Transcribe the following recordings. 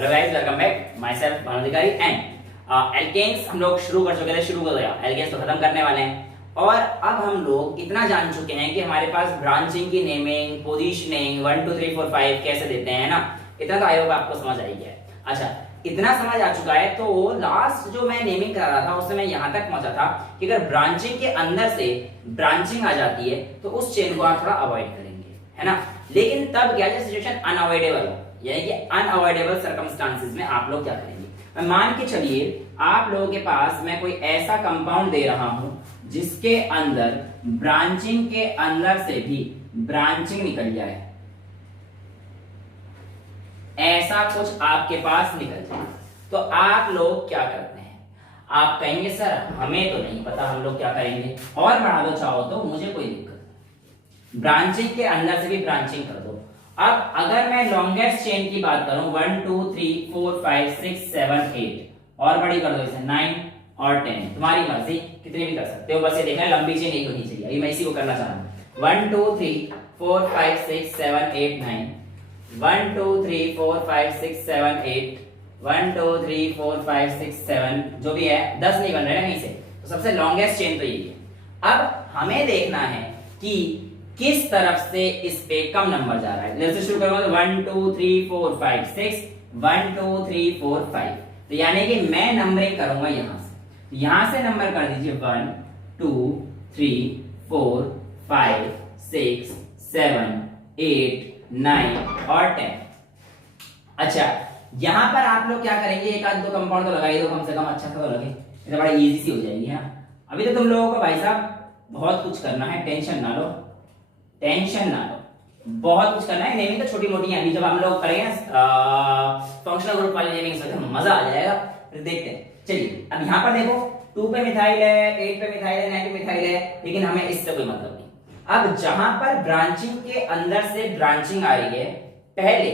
Hello guys, welcome back. Myself Bhanudhikari and alkanes हम लोग शुरू कर चुके थे, शुरू कर दिया। एल्केन्स तो खत्म करने वाले हैं और अब हम लोग इतना जान चुके हैं कि हमारे पास ब्रांचिंग की नेमिंग, पोजीशनिंग 1 2 3 4 5 कैसे देते हैं ना। इतना तो आई होप आपको समझ आई गया है। अच्छा, इतना समझ आ चुका है तो लास्ट जो मैं नेमिंग करा रहा था उससे मैं यहां तक पहुंचा था कि अगर ब्रांचिंग के अंदर से ब्रांचिंग आ जाती है तो उस चेन को आप थोड़ा अवॉइड करेंगे, है ना। लेकिन तब क्या है, सिचुएशन अनअवॉइडेबल हो, यानी कि अनअवॉइडेबल सर्कमस्टांसेस में आप लोग क्या करेंगे। मान के चलिए आप लोगों के पास मैं कोई ऐसा कंपाउंड दे रहा हूं जिसके अंदर ब्रांचिंग के अंदर से भी ब्रांचिंग निकल जाए, ऐसा कुछ आपके पास निकल जाए तो आप लोग क्या करते हैं। आप कहेंगे सर हमें तो नहीं पता, हम लोग क्या करेंगे, और बढ़ा दो चाहो तो, मुझे कोई दिक्कत नहीं, ब्रांचिंग के अंदर से भी ब्रांचिंग कर दो। अब अगर मैं लॉन्गेस्ट चेन की बात करूं 1 2 3 4 5 6 7 8 और बड़ी कर दो इसे 9 और 10, तुम्हारी मर्जी, कितनी भी कर सकते हो, बस ये देखना लंबी चेन एक होनी चाहिए। अभी मैं इसी को करना चाह रहा हूं। 1 2 3 4 5 6 7 8 9 1 2 3 4 5 6 7 8 1 2 3 4 5 6 7, जो भी है 10 नहीं बन रहे ना कहीं से, तो सबसे लॉन्गेस्ट चेन तो यही है। अब हमें देखना है कि किस तरफ से इस पे कम नंबर जा रहा है। जैसे शुरू करूंगा 1 2 3 4 5 6 1 2 3 4 5, तो यानी कि मैं नंबरिंग करूंगा यहां से, यहां से नंबर कर दीजिए 1 2 3 4 5 6 7 8 9 और 10। अच्छा, यहां पर आप लोग क्या करेंगे, एक आध दो कंपाउंड तो लगाइए दो कम से कम, अच्छा सा तो लगे, ये तो बड़ा इजी सी हो जाएगी। हाँ, अभी तो तुम लोगों को भाई साहब बहुत कुछ करना है, टेंशन ना लो, टेंशन ना लो, बहुत कुछ करना है। नेमिंग तो छोटी मोटी है, अभी जब हम लोग करेंगे फंक्शनल ग्रुप वाली नेमिंग से मजा आ जाएगा, फिर देखते हैं। चलिए अब यहाँ पर देखो 2 पे मिथाइल है, 8 पे मिथाइल है, 9 पे मिथाइल है, लेकिन हमें इससे कोई मतलब नहीं। अब जहां पर ब्रांचिंग के अंदर से ब्रांचिंग आ रही है, पहले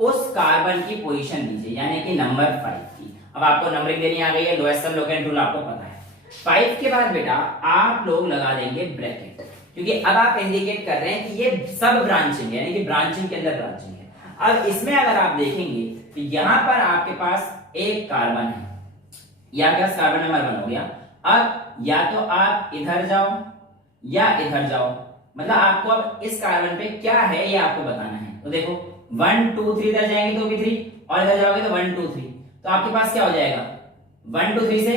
उस कार्बन की पोजीशन दीजिए, यानी कि नंबर 5 की। अब आपको नंबरिंग देनी आ गई है, लोएस्ट सम लोकेंट रूल आपको पता है। 5 के बाद बेटा आप लोग लगा देंगे ब्रैकेट, क्योंकि अब आप इंडिकेट कर रहे हैं कि ये सब ब्रांचिंग है, यानी कि ब्रांचिंग के अंदर ब्रांचिंग है। अब इसमें अगर आप देखेंगे तो यहां पर आपके पास एक कार्बन है, या क्या कार्बन नंबर 1 हो गया। अब या तो आप इधर जाओ या इधर जाओ, मतलब आपको अब इस कार्बन पे क्या है ये आपको बताना है। तो देखो 1 2 3 इधर जाएंगे तो भी 3 और इधर जाओगे तो 1 2 3, तो आपके पास क्या हो जाएगा 1 2 3 से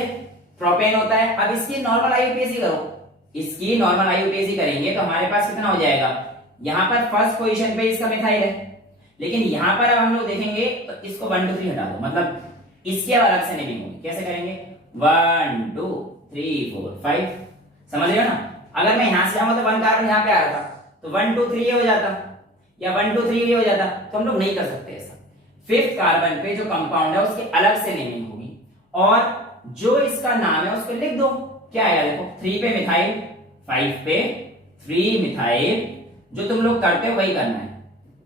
प्रोपेन होता है। अब इसकी नॉर्मल आईयूपीएसी करो, इसकी नॉर्मल आईयूपीएसी करेंगे तो हमारे पास कितना हो जाएगा, यहां पर फर्स्ट पोजीशन पे इसका मिथाइल है, लेकिन यहां पर अब हम लोग देखेंगे तो इसको 1 2 3 हटा दो, मतलब इसके अलग से नेमिंग होगी। कैसे करेंगे 1 2 3 4 5, समझ रहे हो ना। अगर मैं यहां से आऊंगा तो 1 कार्बन यहां पे आ रहा था तो 1 2 3 ये हो जाता, या 1 2 3 ये हो जाता, तो हम लोग नहीं कर सकते ऐसा। 5th कार्बन पे जो कंपाउंड है उसके अलग से नेमिंग होगी, और जो इसका नाम है उसको लिख दो। क्या आया देखो, 3 पे मिथाइल, 5 पे 3 मिथाइल, जो तुम लोग करते हो वही करना है,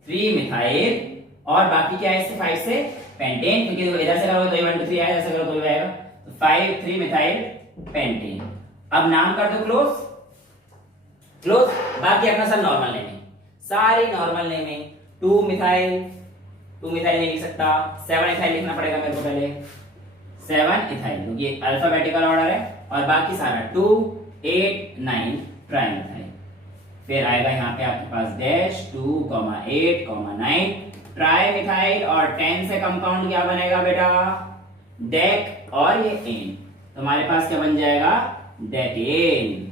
3 मिथाइल, और बाकी क्या है इससे 5 से पेंटेन, क्योंकि देखो इधर से करोगे तो ये 1 2 3 आएगा, ऐसे करो तो ये आएगा, तो 5 3 मिथाइल पेंटेन। अब नाम कर दो क्लोज क्लोज, बाकी अपना सब नॉर्मल नेमिंग, सारी नॉर्मल नेमिंग। 2 मिथाइल नहीं लिख सकता, 7 इथाइल लिखना पड़ेगा मेरे को पहले, 7 इथाइल, क्योंकि ये अल्फाबेटिकल ऑर्डर है, और बाकी सारा 2 8 9 ट्राई मिथाइल। फिर आएगा यहाँ पे आपके पास डैश 2 8 9 ट्राई मिथाइल, और 10 से कंपाउंड क्या बनेगा बेटा, डेक, और ये एन, तो हमारे पास क्या बन जाएगा, डेकेन,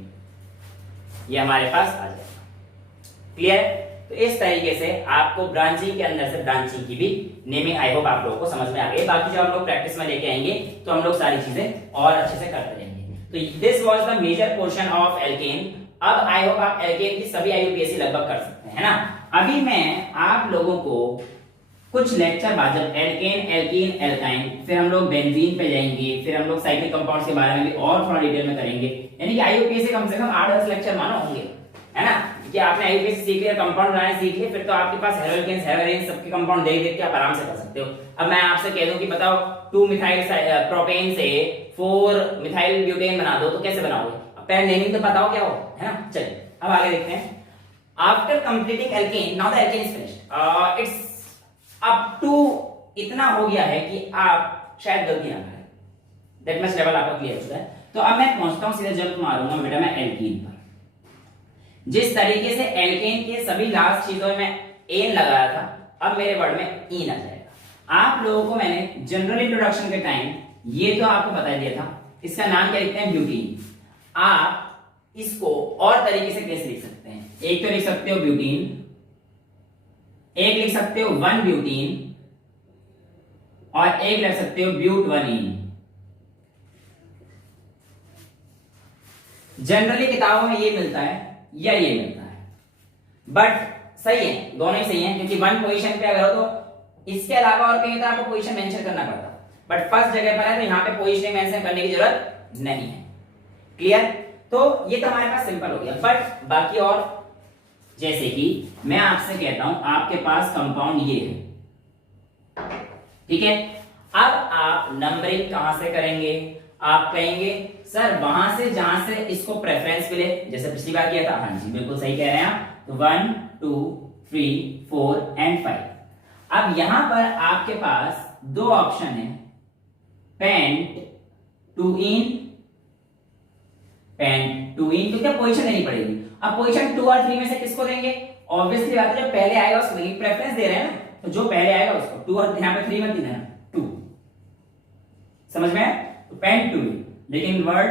ये हमारे पास आ जाएगा। क्लियर। तो इस तरीके से आपको ब्रांचिंग के अंदर से ब्रांचिंग की भी नेमिंग आई होप आप लोगों को समझ में आ गई। बाकी जब हम लोग प्रैक्टिस में लेके आएंगे तो हम लोग सारी चीजें और अच्छे से करते रहेंगे। तो this was the major portion of alkane. अब आई होप आप एल्केन की सभी आईयूपीएसी लगभग कर सकते हैं, है ना। अभी मैं आप लोगों को कुछ लेक्चर बाद, जब एल्केन एल्कीन एल्काइन, फिर हम लोग बेंजीन पे जाएंगे, फिर हम लोग साइक्लिक कंपाउंड्स के बारे में भी और थोड़ा डिटेल में करेंगे, यानी कि आईयूपीएसी कम से कम 8-10 लेक्चर मानो होंगे, है ना। कि आपने आईयूपीएसी सीख लिया, कंपाउंड बनाना सीख लिया, फिर तो आपके पास हेलोकेन्स हेलोरेन्स सबके कंपाउंड देख देख के आप आराम से कर सकते हो। अब मैं आपसे कह दूं कि बताओ 2 मिथाइल प्रोपेन से 4 मिथाइल ब्यूटेन बना दो, तो कैसे बनाओगे, अब पहले नेमिंग तो बताओ क्या हो, है ना। चलिए अब आगे देखते हैं। After completing alkane, now the alkane is finished, it's up to इतना हो गया है कि आप शायद गलती ना करें, दैट मच लेवल आपका क्लियर हो चुका है। तो अब मैं पहुंचता हूं, सीधे जंप मारूंगा बेटा मैं एल्कीन पर। जिस तरीके से एल्केन के सभी लास्ट चीजों में एन लगाया था, अब मेरे वर्ड में ईन आ जाएगा। आप लोगों को मैंने जनरल इंट्रोडक्शन के टाइम ये तो आपको बता दिया था, इसका नाम क्या लिखते हैं, ब्यूटीन। आप इसको और तरीके से कैसे लिख सकते हैं, एक तो लिख सकते हो ब्यूटीन, एक लिख सकते हो 1 ब्यूटीन, और एक लिख सकते हो ब्यूट 1 इन। जनरली किताबों में ये मिलता है या ये मिलता है, बट सही है, दोनों ही सही हैं, क्योंकि 1 पोजीशन पे अगर हो तो इसके अलावा और कहीं तो आपको पोजीशन मेंशन करना पड़ता, बट फर्स्ट जगह पर है तो यहाँ पे पोजीशन मेंशन करने की जरूरत नहीं है। क्लियर? तो ये तो हमारे पास सिंपल हो गया, बट बाकी और जैसे कि मैं आपसे कहता हूं आपके पास कंपाउंड ये है, ठीक है, अब आप नंबरिंग कहां से करेंगे, आप कहेंगे सर वहां से जहां से इसको प्रेफरेंस मिले, जैसे पिछली बार किया था। हाँ जी बिल्कुल सही कह रहे हैं आप। तो 1 2 3 4 एंड 5। अब यहां पर आपके पास दो ऑप्शन है, पेंट टू इन, पेंट टू इन, क्योंकि पोजीशन नहीं पड़ेगी। अब पोजीशन 2 और 3 में से किसको देंगे, ऑब्वियसली बात है जो पहले आएगा उसको देंगे, प्रेफरेंस दे रहे हैं ना, तो जो पहले आएगा उसको। 2 और यहां पे 3 मत देना, 2, समझ में? तो पेंट टू इन, लेकिन वर्ड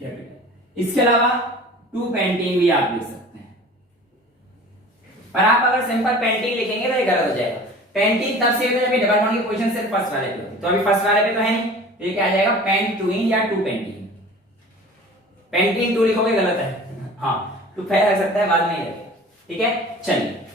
कैपिटल। इसके अलावा 2 पेंटिंग भी आप लिख सकते हैं, पर आप अगर सिंपल पेंटिंग लिखेंगे तो ये गलत हो जाएगा। पेंटिंग तब से होता है जब डबल बाउंड की पोजीशन सिर्फ फर्स्ट वाले पे होती है, तो अभी फर्स्ट वाले पे तो है नहीं, तो ये क्या आ जाएगा, पेंट टू इन या 2 पेंटिंग। पेंटिंग 2 लिखोगे गलत है, हाँ 2 पहले रख सकता है, बाद में ही रखें, ठीक है। चलिए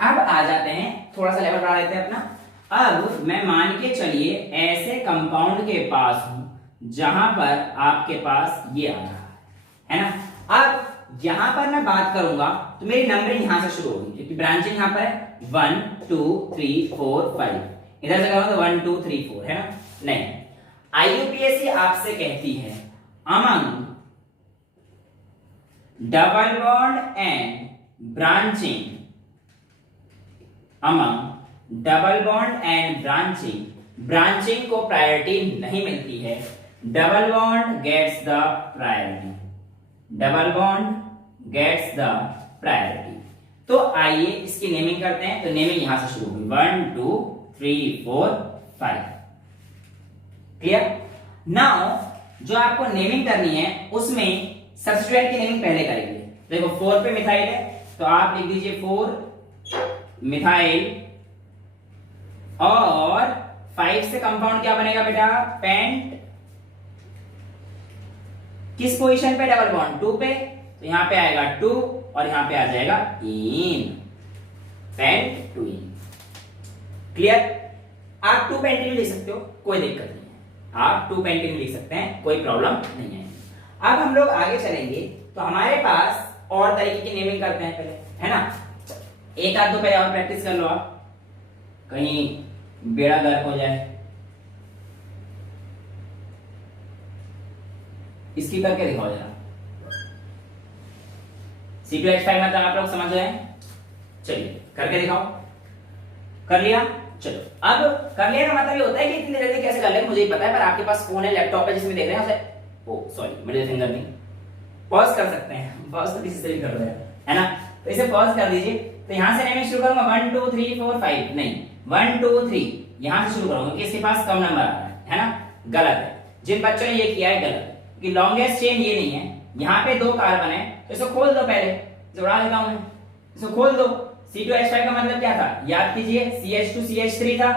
अब आ जाते हैं, थोड़ा सा लेवल बढ़ा लेते हैं अपना। अब मैं मान के चलिए ऐसे कंपाउंड के पास हूं जहां पर आपके पास ये आ रहा है ना। अब यहां पर मैं बात करूंगा तो मेरी नंबरिंग यहां से शुरू होगी, क्योंकि ब्रांचिंग यहां पर है 1 2 3 4 5, इधर से करूंगा तो 1 2 3 4 है ना। नहीं, आईयूपीएससी आपसे कहती है among double bond and branching, among double bond and branching, branching को प्रायोरिटी नहीं मिलती है, double bond gets the priority, double bond gets the priority. तो आइए इसकी नेमिंग करते हैं। तो नेमिंग यहां से शुरू होगी 1 2 3 4 5। क्लियर? नाउ जो आपको नेमिंग करनी है उसमें सब्स्टिट्यूएंट की नेमिंग पहले करेंगे। देखो 4 पे मिथाइल है तो आप लिख दीजिए 4 मिथाइल, और 5 से कंपाउंड क्या बनेगा बेटा, पेंट। किस पोजीशन पे डबल बॉन्ड, 2 पे, तो यहां पे आएगा 2 और यहां पे आ जाएगा इन, पेंट टू इन। क्लियर? आप 2 पेंटिंग लिख सकते हो, कोई दिक्कत नहीं है, आप 2 पेंटिंग लिख सकते हैं, कोई प्रॉब्लम नहीं है। अब हम लोग आगे चलेंगे तो हमारे पास और तरीके की नेमिंग करते हैं पहले, है ना। एक आध दो पहले और प्रैक्टिस कर लो आप, कहीं बेड़ा गर्क हो जाए। इसकी करके दिखाओ जरा, C2H5 मतलब आप लोग समझ गए? चलिए करके दिखाओ। कर लिया? चलो अब कर लिया का मतलब ये होता है कि इतनी जल्दी कैसे कर ले मुझे पता है, पर आपके पास फोन है, लैपटॉप है जिसमें देख रहे हैं उसे, ओ सॉरी मिडिल फिंगर नहीं, पॉज कर सकते हैं, पॉज तो किसी से भी कर रहे हैं, है ना। तो इसे पॉज कर दीजिए। तो यहां से नेमिंग शुरू करूंगा 1 2 3 4 5, नहीं 1 2 3 यहां से शुरू करूंगा, किसके पास कम नंबर आ रहा है ना। गलत है, जिन बच्चों ने ये किया है गलत, कि लॉन्गेस्ट चेन ये नहीं है। यहाँ पे 2 कार्बन है तो इसको खोल दो, पहले जोड़ा देता हूं मैं, इसको खोल दो। C2H5 का मतलब क्या था, याद कीजिए, CH2CH3 था।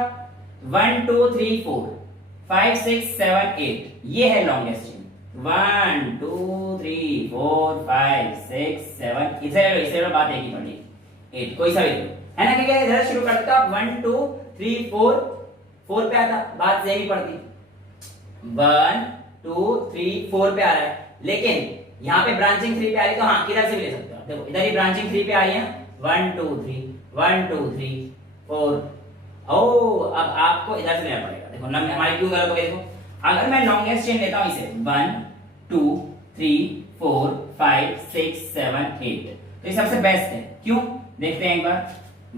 1 2 3 4 5 6 7 8, ये है लॉन्गेस्ट चेन। 1 2 3 4 5 6 7, इसे बात एक ही पड़ी, 8 कोई सा भी है ना, क्योंकि इधर शुरू करता 1 2 3 4 पे आता, बात सेम ही पड़ती। 1 2 3 4 पे आ रहा है, लेकिन यहाँ पे ब्रांचिंग 3 पे आ रही, तो हाँ किधर से भी ले सकते हो। देखो इधर ही ब्रांचिंग 3 पे आ रही है, 1 2 3 1 2 3 4। ओ अब आपको इधर से लेना पड़ेगा। देखो नंबर हमारी क्यों गलत हो गई, देखो अगर मैं लॉन्गेस्ट चेन लेता हूं इसे 1 2 3 4 5 6 7 8, तो ये सबसे बेस्ट है। क्यों, देखते हैं एक बार।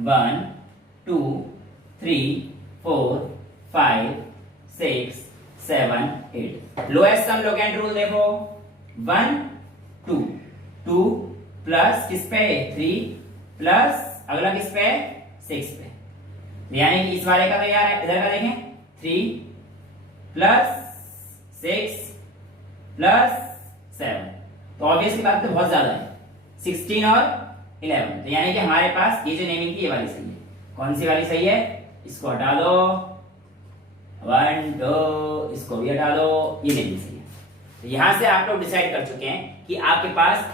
1 2 3 4 5 6 7 8। लोएस्ट सम लोगेंट रूल देखो 1 2 2 प्लस किस पे 3 प्लस अगला किस पे 6 पे, यानी कि इस वाले का तो यार इधर का देखें 3 प्लस 6 प्लस 7, तो ऑब्वियसली बात तो बहुत ज्यादा है 16 और 11, तो यानी कि हमारे पास ये जो नेमिंग थी ये वाली सही है। कौन सी वाली सही है? इसको हटा दो 1 2, इसको भी हटा दो, ये नेमिंग सही है। तो यहां से आप लोग डिसाइड कर चुके हैं कि आपके पास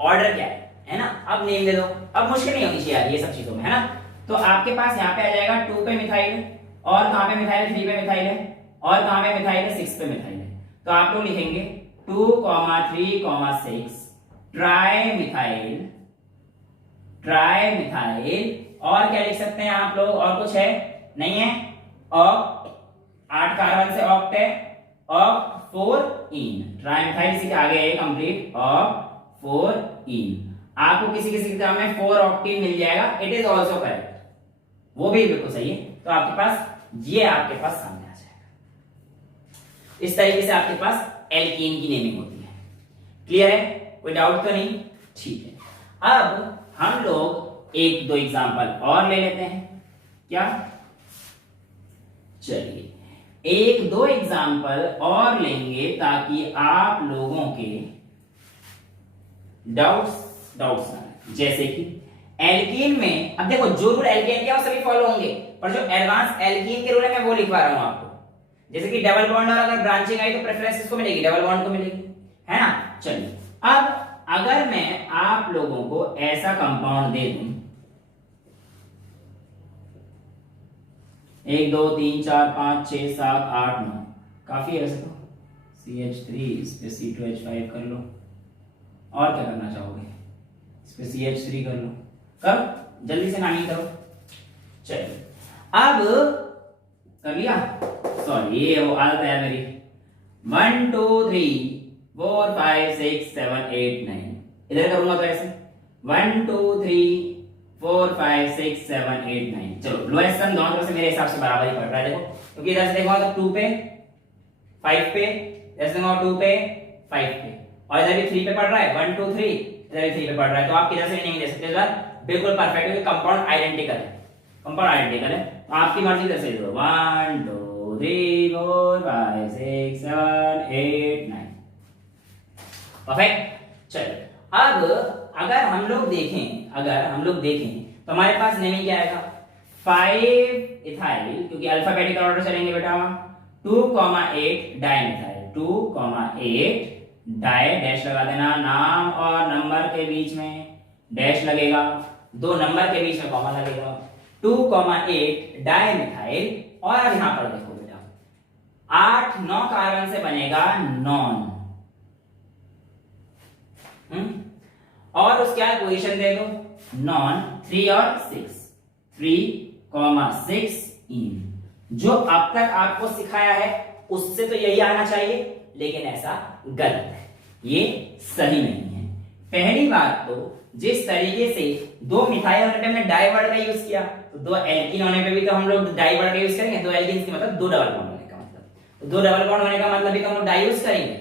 ऑर्डर क्या है ना। अब नेम दे दो, अब मुश्किल नहीं होनी चाहिए यार ये सब चीजों में, है ना। तो आपके पास यहाँ पे आ जाएगा 2 पे मिथाइल, और कहां पे मिथाइल 3 पे मिथाइल है, और कहां पे मिथाइल है 6 पे मिथाइल है। तो आप लोग लिखेंगे 2 3 6 ट्राई मिथाइल, ट्राई मिथाइल, और क्या लिख सकते हैं आप लोग, और कुछ है नहीं है, ऑक्ट 8 कार्बन से ऑक्ट है, ऑक्ट 4 इन, ट्राई मिथाइल इसी के आगे है कंप्लीट, ऑक्ट 4 इन। आपको किसी किसी किताब में 4 ऑक्टीन मिल जाएगा, इट इज आल्सो करेक्ट, वो भी बिल्कुल सही है। तो आपके पास ये आपके पास सामने आ जाएगा। इस तरीके से आपके पास एल्कीन की नेमिंग होती है। क्लियर है? कोई डाउट तो नहीं? ठीक है। अब हम लोग एक दो एग्जांपल और ले लेते हैं क्या? चलिए एक दो एग्जांपल और लेंगे ताकि आप लोगों के डाउट्स ना आए। जैसे कि एल्कीन में, अब देखो जो रूल एल्केन के वो सभी फॉलो होंगे, पर जो एडवांस एल्कीन के रूल है मैं वो लिखवा रहा हूं आपको। जैसे कि डबल बॉन्ड और अगर ब्रांचिंग आई तो प्रेफरेंस किसको मिलेगी? डबल बॉन्ड को मिलेगी, है ना। चलिए अब अगर मैं आप लोगों को ऐसा कंपाउंड दे दूं 1 2 3 4 5 6 7 8 9, काफी है वैसे तो, CH3 इस पे C2H5 कर लो, और क्या करना चाहोगे? इस पे CH3 कर लो, करो जल्दी से नानी करो। चलिए अब कर लिया, सॉरी ये वो आदत है मेरी। 1 2 3 4 5 6 7 8 9, इधर करूंगा तो ऐसे 1 2 3 4 5 6 7 8 9। चलो लोएस्ट सम दोनों तरफ से मेरे हिसाब से बराबर ही पड़ रहा है, देखो क्योंकि इधर से देखो तो 2 पे 5 पे, इधर से देखो 2 पे 5 पे, और इधर भी 3 पे पड़ रहा है 1 2 3, इधर भी 3 पे पड़ रहा है। तो आप किधर से नहीं दे सकते इधर, बिल्कुल परफेक्ट है, कंपाउंड आइडेंटिकल है, कंपाउंड आइडेंटिकल है। तो आपकी मर्जी इधर से दो 1 2 3 4 5 6 7 8 9, परफेक्ट। चलिए अब अगर हम लोग देखें तो हमारे पास नेमिंग क्या आएगा? 5 इथाइल, क्योंकि अल्फाबेटिकल ऑर्डर चलेंगे बेटा, 2,8 डाइमिथाइल, 2,8 डाई, डैश लगा देना, नाम और नंबर के बीच में डैश लगेगा, दो नंबर के बीच में कॉमा लगेगा, 2,8 डाइमिथाइल। और अब यहां पर देखो बेटा 8 9 कार्बन से बनेगा नॉन, और उसके बाद पोजीशन दे दो नॉन 3 और 6, 3,6 इन। जो अब तक आपको सिखाया है उससे तो यही आना चाहिए, लेकिन ऐसा गलत है, ये सही नहीं है। पहली बात तो जिस तरीके से दो मिथाइल होने पे हमने डाई वर्ड का यूज किया, तो दो एल्कीन होने पे भी तो हम लोग डाई वर्ड का यूज करेंगे। दो एल्कीन की मतलब दो डबल बॉन्ड होने का मतलब, तो दो डबल बॉन्ड होने का मतलब भी तो हम लोग डाई यूज करेंगे।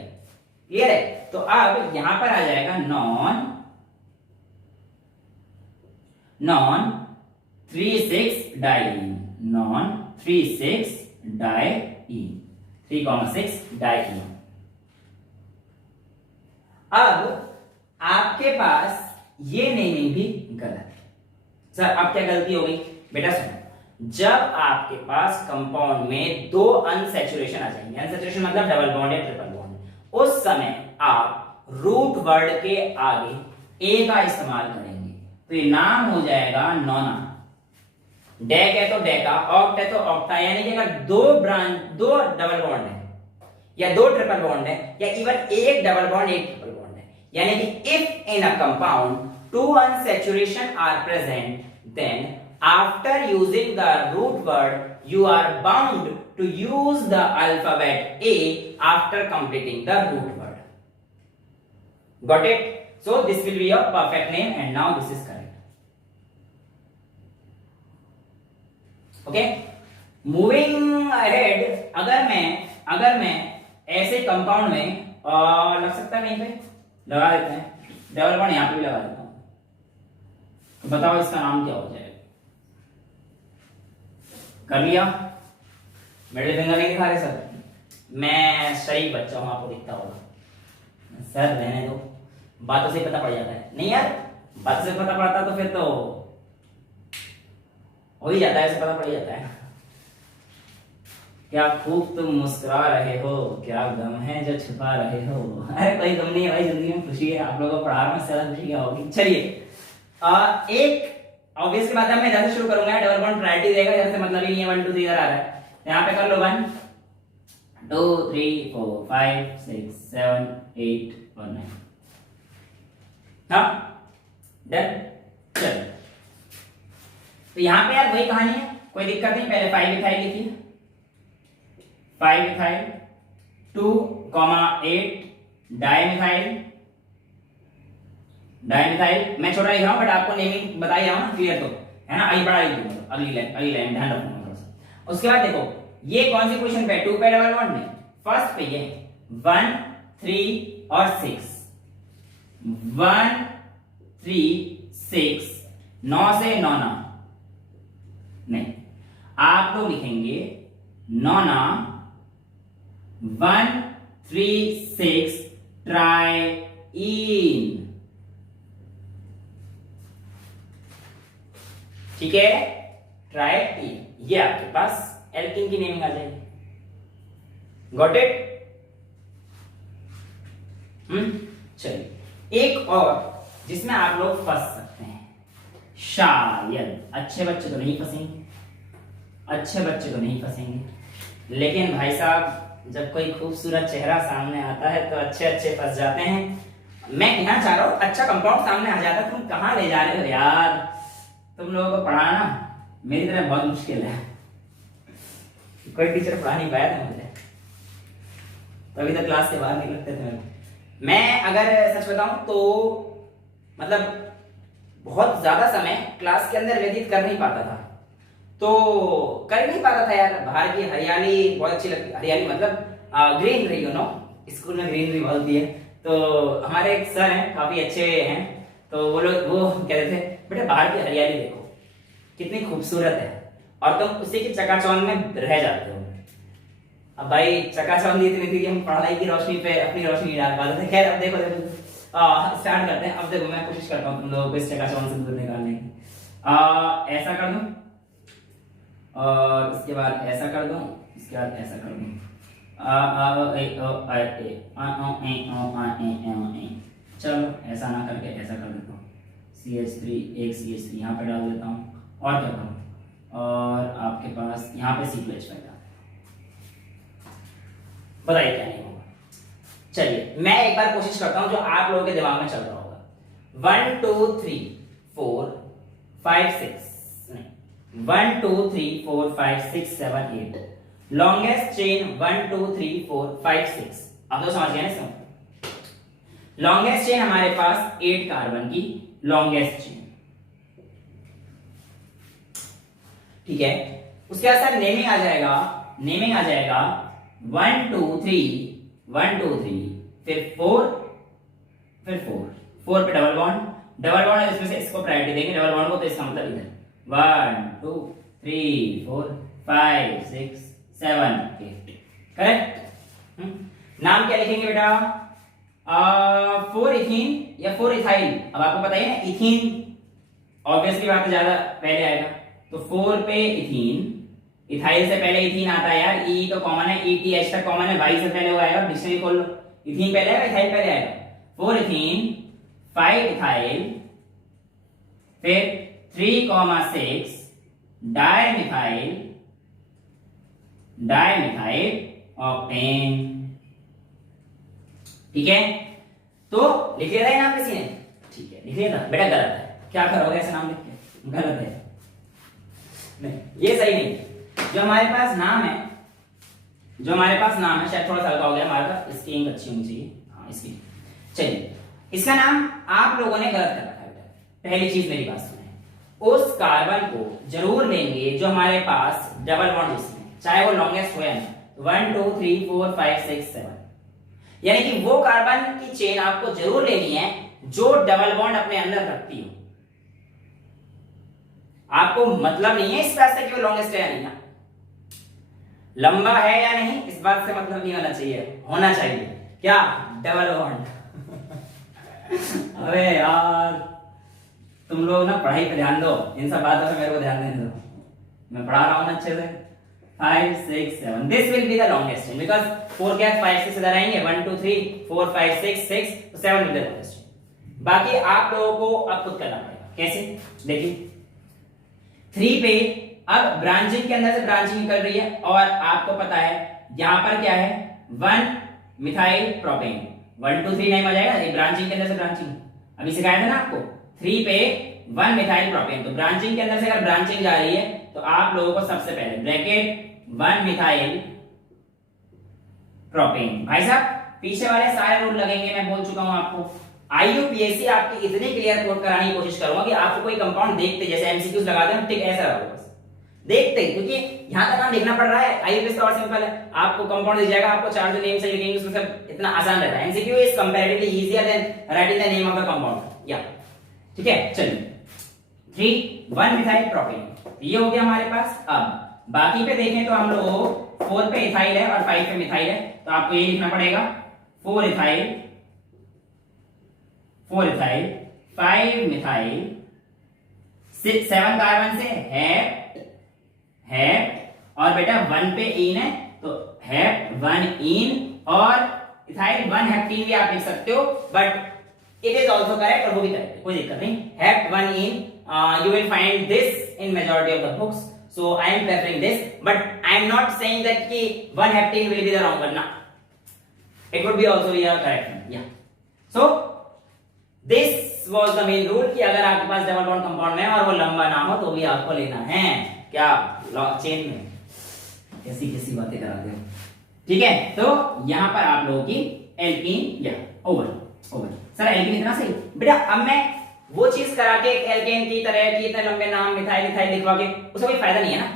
क्लियर है? तो अब यहां पर आ जाएगा non 3,6 diene, non 3,6 diene, 3,6 diene. अब आपके पास ये नेमिंग भी गलत है। सर अब क्या गलती हो गई? बेटा सुनो, जब आपके पास कंपाउंड में दो अनसैचुरेशन आ जाएंगे, अनसैचुरेशन मतलब डबल बॉन्ड या ट्रिपल बॉन्ड, उस समय आप रूट वर्ड के आगे ए का इस्तेमाल करेंगे, तो ये नाम हो जाएगा नोना। डेक है तो डेका, ऑक्ट है तो ऑक्टा, यानी कि अगर दो डबल बॉन्ड है या दो ट्रिपल बॉन्ड है या इवन एक डबल बॉन्ड एक ट्रिपल बॉन्ड है, यानी कि if in a compound two unsaturation are present, then after using the root word you are bound to use the alphabet A after completing the root word. Got it? So this will be your perfect name and now this is correct. Okay? Moving ahead, अगर मैं ऐसे compound में लग सकता है, कहीं पे लगा देते हैं, डबल बॉन्ड यहां पे भी लगा देता हूं, तो बताओ इसका नाम क्या हो जाएगा? कर लिया? मिडिल फिंगर नहीं दिखा रहे सर, मैं शरीफ बच्चा हूं, आपको दिखता होगा। सर रहने दो, बातों से पता पड़ जाता है। नहीं यार, बातों से पता पड़ता तो फिर तो हो ही जाता है, ऐसे पता पड़ ही जाता है। क्या खूब तुम मुस्कुरा रहे हो, क्या गम है जो छुपा रहे हो। अरे कोई गम नहीं है भाई, जिंदगी में खुशी है। आप लोगों को पढ़ा रहा हूं, ज्यादा खुशी क्या होगी। चलिए एक ऑब्वियस की बात है, मैं इधर से शुरू करूंगा। डबल बॉन्ड प्रायोरिटी देगा, इधर से मतलब ही नहीं है। 1 2 3 इधर आ रहा है, यहाँ पे कर लो 1 2 3 4 5 6 7 8 और 9। हाँ डन। चलो तो यहाँ पे यार वही कहानी है, कोई दिक्कत नहीं। पहले 5 इथाइल लिखिए, 5 इथाइल 2, 8 डाइमिथाइल। मैं छोटा लिख रहा हूं बट आपको नेमिंग बताई जाऊं ना, क्लियर तो है ना। आई बड़ा लिख दूंगा, अगली लाइन ध्यान रखना थोड़ा सा। उसके बाद देखो ये कौन सी पोजीशन पे, 2 पे डबल बॉन्ड में, फर्स्ट पे ये 1 3 और 6, 1 3 6, 9 से 9 ना, नहीं आप लोग लिखेंगे 9 ना 1 3 6 ट्राइइन। ठीक है, ट्राइइन, ये आपके पास एल्कीन की नेमिंग आ जाएगी। Got it? चलिए एक और जिसमें आप लोग फंस सकते हैं, शायद अच्छे बच्चे तो नहीं फंसेंगे, लेकिन भाई साहब जब कोई खूबसूरत चेहरा सामने आता है तो अच्छे फंस जाते हैं। मैं कहना चाह रहा हूं, अच्छा कंपाउंड सामने आ जाता है, तुम कहां ले जा रहे हो यार? तुम लोगों को पढ़ाना मेरी तरह बहुत मुश्किल है। कोई टीचर पढ़ा नहीं पाया था मुझे, तभी तो क्लास से बाहर निकलते थे मेरे। मैं अगर सच बताऊं तो मतलब बहुत ज्यादा समय क्लास के अंदर व्यतीत कर नहीं पाता था, तो कर नहीं पाता था यार। बाहर की हरियाली बहुत अच्छी लगती, हरियाली मतलब ग्रीनरी, यू नो, स्कूल में ग्रीनरी बहुत होती है। तो हमारे एक सर हैं, काफी अच्छे हैं, तो वो कहते थे बेटा बाहर की हरियाली देखो कितनी खूबसूरत है, और तुम उसी की चकाचौंध में रह जाते हो। अब भाई चकाचौंध इतनी थी कि हम पढ़ाई की रोशनी पे अपनी रोशनी डाल पाते थे। खैर अब देखो स्टार्ट करते हैं। अब देखो मैं कोशिश करता हूँ तुम लोगों को इस चकाचौंध से दूर निकालने की। ऐसा कर दूं और इसके बाद ऐसा कर दूं, इसके बाद ऐसा कर दूं। चलो ऐसा ना करके ऐसा कर देता हूँ, CH3 एक CH3 यहाँ पे डाल देता हूँ, और क्या करूँ, और आपके पास यहाँ पे C2H5 डाल, बताइए क्या नहीं होगा। चलिए मैं एक बार कोशिश करता हूँ जो आप लोगों के दिमाग में चल रहा होगा। 1 2 3 4 5 6 1 2 3 4 5 6 7 8, लॉन्गेस्ट चेन 1 2 3 4 5 6। अब तो समझ गए ना इसको। लॉन्गेस्ट चेन हमारे पास 8 कार्बन की लॉन्गेस्ट चेन, ठीक है। उसके बाद सर नेमिंग आ जाएगा 1 2 3 फिर 4 4 पे डबल बॉन्ड, इसमें से इसको प्रायोरिटी देंगे डबल बॉन्ड को, तो इसका मतलब इधर 1 2 3 4 5 6 7 8, करेक्ट। नाम क्या लिखेंगे बेटा? 4 इथीन या 4 इथाइल। अब आपको पता है ना इथीन ऑब्वियसली बात है ज्यादा पहले आएगा, तो 4 पे इथीन, इथाइल से पहले इथीन आता है यार, ई तो कॉमन है, ETH तक कॉमन है, वाई से पहले वो आएगा, डिक्शनरी खोल लो, इथीन पहले आएगा इथाइल पहले आएगा। 4 इथीन 5 इथाइल फिर 3,6 डाइमिथाइल ऑक्टेन, ठीक है। तो लिख लिया था नाम किसी ने? ठीक है लिख लिया था बेटा, गलत है। क्या करोगे ऐसा नाम लिख के? गलत है, नहीं ये सही नहीं। जो हमारे पास नाम है शायद थोड़ा सा हल्का हो गया हमारा, इसकी इंक अच्छी होनी चाहिए, हाँ इसकी। चलिए इसका नाम आप लोगों ने गलत कर रखा है बेटा। पहली चीज मेरी बात सुने, उस कार्बन को जरूर लेंगे जो हमारे पास डबल बॉन्ड जिसमें चाहे वो लॉन्गेस्ट हो या नहीं। 1 2 3 4 5 6 7, यानी कि वो कार्बन की चेन आपको जरूर लेनी है जो डबल बॉन्ड अपने अंदर रखती हो। आपको मतलब नहीं है इस बात से कि वो लॉन्गेस्ट है या नहीं, लंबा है या नहीं इस बात से मतलब नहीं होना चाहिए, होना चाहिए क्या, डबल बॉन्ड। अरे यार तुम लोग ना पढ़ाई पे ध्यान दो, इन सब बातों पे मेरे को ध्यान देने दो, मैं पढ़ा रहा हूं ना अच्छे से। 5 6 7, this will be the longest chain because 4 क्या 5 6 इधर आएंगे, 1 2 3 4 5 6 6 तो 7 will be the longest chain. बाकी आप लोगों को अब खुद करना पड़ेगा, कैसे देखिए 3 पे अब ब्रांचिंग के अंदर से ब्रांचिंग निकल रही है और आपको पता है यहां पर क्या है 1 मिथाइल प्रोपेन, 1 2 3 नहीं आ जाएगा, ये ब्रांचिंग के अंदर से ब्रांचिंग अभी सिखाया था ना आपको। 3 पे 1 मिथाइल प्रोपेन, तो ब्रांचिंग के अंदर से अगर ब्रांचिंग जा रही है तो आप लोगों को सबसे पहले ब्रैकेट 1 मिथाइल प्रोपेन। भाई साहब पीछे वाले सारे रूल लगेंगे, मैं बोल चुका हूं आपको। आईयूपीएससी आपकी इतनी क्लियर कोड कराने की कोशिश करूंगा कि आपको कोई कंपाउंड देखते जैसे एमसीक्यूज लगाते हैं ठीक ऐसा रहो बस देखते, क्योंकि यहां तक काम देखना पड़ रहा है। आईयूपीएससी तो और सिंपल है, आपको कंपाउंड दिया जाएगा, आपको चार जो नेम से लिखेंगे उसमें सब इतना आसान रहता है। MCQ is comparatively easier than writing the name of the compound, या ठीक है। चलिए 3 1 मिथाइल प्रोपेन ये हो गया हमारे पास। अब बाकी पे देखें तो हम लोग 4 पे इथाइल है और 5 पे मिथाइल है, तो आपको ये लिखना पड़ेगा 4 इथाइल 5 मिथाइल 7 कार्बन से है और बेटा 1 पे इन है तो है 1 इन और इथाइल 1 हेप्टीन भी आप लिख सकते हो, but it is also correct और वो भी करेक्ट है, कोई दिक्कत नहीं। हेप 1 इन you will find this in majority of the books, so I am preferring this, but I am not saying that ki 1 heptene will be the wrong one, na, it would be also be a correct one, yeah. So this was the main rule कि अगर आपके पास double bond compound में और वो लंबा ना हो तो भी आपको लेना है क्या चेन में, कैसी कैसी बातें कराते हो, ठीक है। तो यहाँ पर आप लोगों की एल्कीन या ओवर सर एल्कीन इतना सही बेटा। अब मैं वो चीज करा के एल्केन की तरह कि इतने लंबे नाम मिथाइल इथाइल लिखवा के उसका कोई फायदा नहीं है ना,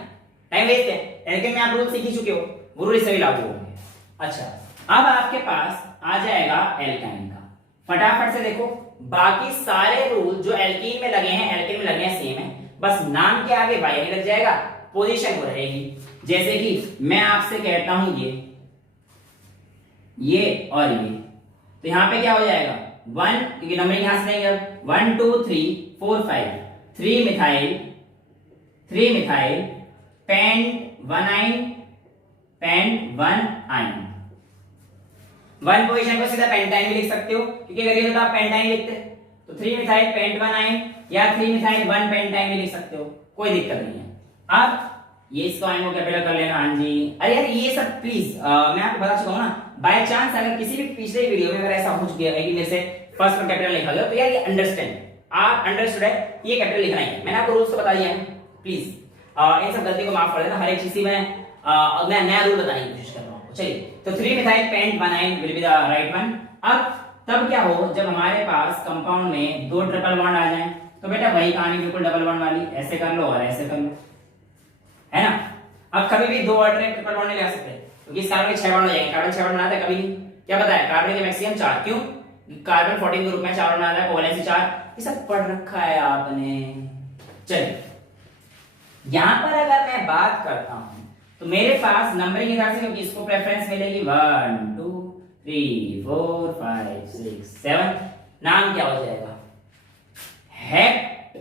टाइम वेस्ट है। एल्केन में आप रूल सीख ही चुके हो, वो रूल इससे भी लागू होंगे। अच्छा अब आपके पास आ जाएगा एल्काइन का, फटाफट से देखो बाकी सारे रूल जो एल्कीन में लगे हैं एल्केन में लगे हैं सेम है, बस नाम के आगे वाई लग जाएगा, पोजीशन हो रहेगी। जैसे कि मैं आपसे कहता हूं ये और ये, तो यहां पे क्या हो जाएगा 1, क्योंकि नंबरिंग यहां से देंगे 1 2 3 4 5 3 मिथाइल पेंट 1 आइन 1 पोजीशन को सीधा पेंटाइन भी लिख सकते हो, क्योंकि अगर ये तो आप पेंटाइन लिखते तो 3 मिथाइल पेंट 1 आइन या 3 मिथाइल 1 पेंटाइन भी लिख सकते हो, कोई दिक्कत नहीं है। अब ये इसको आइन को कैपिटल कर लेना, हाँ जी। अरे यार ये सब प्लीज मैं आपको बता चुका हूं ना, बाय चांस अगर किसी भी पिछले वीडियो में अगर ऐसा हो गया है कि मेरे से फर्स्ट में कैपिटल लिखा गया तो यार ये अंडरस्टैंड आप अंडरस्टूड है, ये कैपिटल लिखना ही है, मैंने आपको रूल्स तो बता दिया है, प्लीज इन सब गलती को माफ कर देना। हर एक चीज में मैं नया रूल बताने की कोशिश कर रहा हूं। चलिए तो 3 मिथाइल पेंट 1 आइन will be the right one. अब तब क्या हो जब हमारे पास कंपाउंड में 2 ट्रिपल बॉन्ड आ जाएं, तो बेटा वही कहानी बिल्कुल डबल बॉन्ड वाली, ऐसे कर लो और ऐसे कर लो, है ना। अब कभी भी 2 अल्टरनेट ट्रिपल बॉन्ड नहीं ले सकते, क्योंकि इस कार्बन के 6 बॉन्ड हो जाएंगे, कार्बन 6 बॉन्ड बनाता है कभी नहीं, क्या पता है कार्बन के मैक्सिमम 4, क्यों कार्बन 14 ग्रुप में 4 बना रहा है, कोवैलेंसी 4, ये सब पढ़ रखा है आपने। चलिए यहां पर अगर मैं बात करता हूं तो मेरे पास नंबरिंग हिसाब से, क्योंकि इसको प्रेफरेंस मिलेगी 1 2 3 4 5 6 7, नाम क्या हो जाएगा हेप्ट,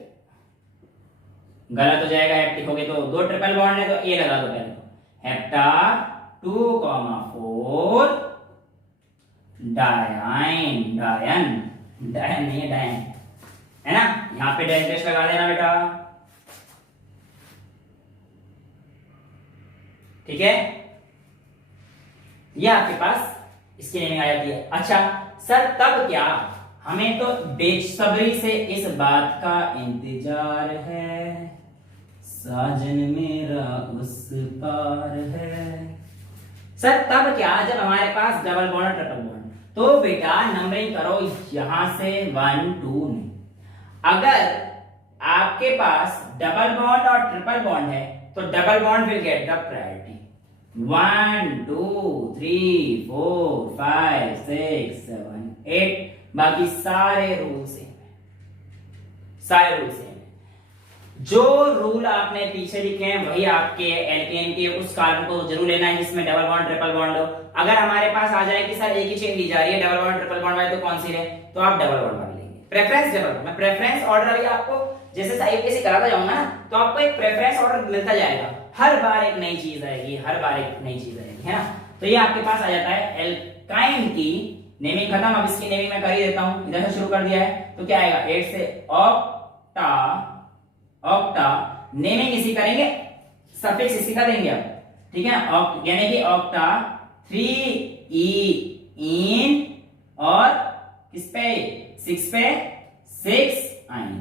गलत हो जाएगा, हेप्ट लिखोगे तो 2 ट्रिपल बॉन्ड है तो ए लगा दो पहले, हेप्टा 2, 4 डायन नहीं है डायन, है ना। यहां पे डायन लगा देना बेटा, ठीक है। ये आपके पास इसकी नेमिंग आ जाती है। अच्छा सर तब क्या, हमें तो बेसब्री से इस बात का इंतजार है, साजन मेरा उस पार है। सर तब क्या जब हमारे पास डबल बॉन्ड ट्रिपल बॉन्ड, तो बेटा नंबरिंग करो यहां से 1 2 में। अगर आपके पास डबल बॉन्ड और ट्रिपल बॉन्ड है तो double bond will get the priority, 1 2 3 4 5 6 7 8, बाकी सारे रूल सेम है, सारे रूल सेम है। जो रूल आपने पीछे लिखे हैं वही आपके एल्केन के उस कार्बन को जरूर लेना है जिसमें डबल बॉन्ड ट्रिपल बॉन्ड हो। अगर हमारे पास आ जाए कि सर एक ही चेन ली जा रही है डबल बॉन्ड ट्रिपल बॉन्ड वाली, तो कौन सी है, तो आप डबल बॉन्ड वाली लेंगे। प्रेफरेंस डबल, मैं प्रेफरेंस ऑर्डर अभी आपको जैसे आईयूपीएससी कराता जाऊंगा ना, तो आपको एक प्रेफरेंस ऑर्डर मिलता जाएगा, हर बार एक नई चीज आएगी, हर बार एक नई चीज आएगी, है ना। तो ये आपके पास आ जाता है एल्काइन की नेमिंग खत्म। अब इसकी नेमिंग मैं कर ही देता हूं, इधर से शुरू कर दिया है, तो क्या आएगा 8 से ऑक्टा, ऑक्टा नेमिंग इसी करेंगे, सफिक्स इसी का देंगे अब, ठीक है, यानी कि ऑक्टा 3 इन और किस पे 6 पे 6 आइन,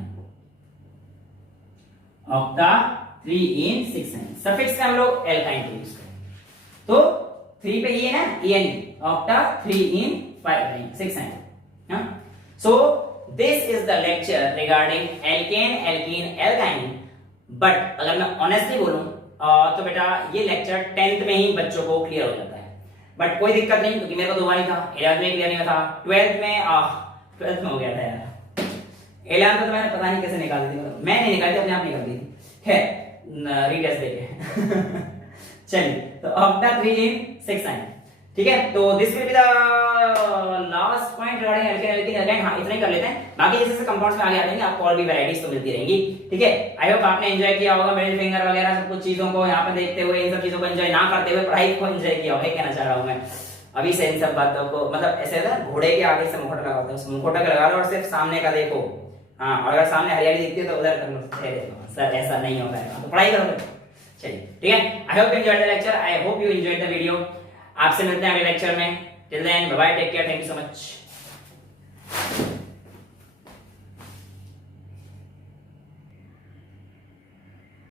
ऑक्टा 3 इन 6 आइन, सफिक्स में हम लोग एल्काइन यूज करें, तो 3 पे ई है ना, ई ऑक्टा 3 इन 6 आइन। सो this is the lecture regarding alkane, alkene, alkyne। But अगर मैं ऑनेस्टली बोलूं तो बेटा ये लेक्चर 10th में ही बच्चों को क्लियर हो जाता है, बट कोई दिक्कत नहीं, क्योंकि मेरे को 2 बार ही था, 11th में क्लियर नहीं हुआ था, 12th में हो गया था यार, 11th में तो मैंने पता नहीं कैसे निकाल दी थी, मैं नहीं निकाली थी, अपने आप निकाल दी थी, है रीटेस्ट देके चलिए, तो ऑक्टा 3 इन 6 आइन, ठीक है। तो this will be the last point regarding alkane, alkene, alkyne. हाँ इतना ही कर लेते हैं, बाकी जैसे जैसे कंपाउंड्स में आगे आते हैं आपको और भी वैरायटीज तो मिलती रहेंगी, ठीक है। आई होप आपने एंजॉय किया होगा मिडिल फिंगर वगैरह सब कुछ चीजों को यहाँ पे देखते हुए, इन सब चीजों को एंजॉय ना करते हुए पढ़ाई को एंजॉय किया होगा, कहना चाह रहा हूँ मैं अभी से इन सब बातों को, मतलब ऐसे होता है घोड़े के आगे से मुखौटा लगा होता है, उस मुखौटा को लगा लो और सिर्फ सामने का देखो, हाँ, और अगर सामने हरियाली दिखती है तो उधर कर लो, सर ऐसा नहीं होगा, तो पढ़ाई करो, चलिए ठीक है। I hope you enjoyed the lecture, I hope you enjoyed the video. आपसे मिलते हैं अगले लेक्चर में, till then bye bye, take care, thank you so much.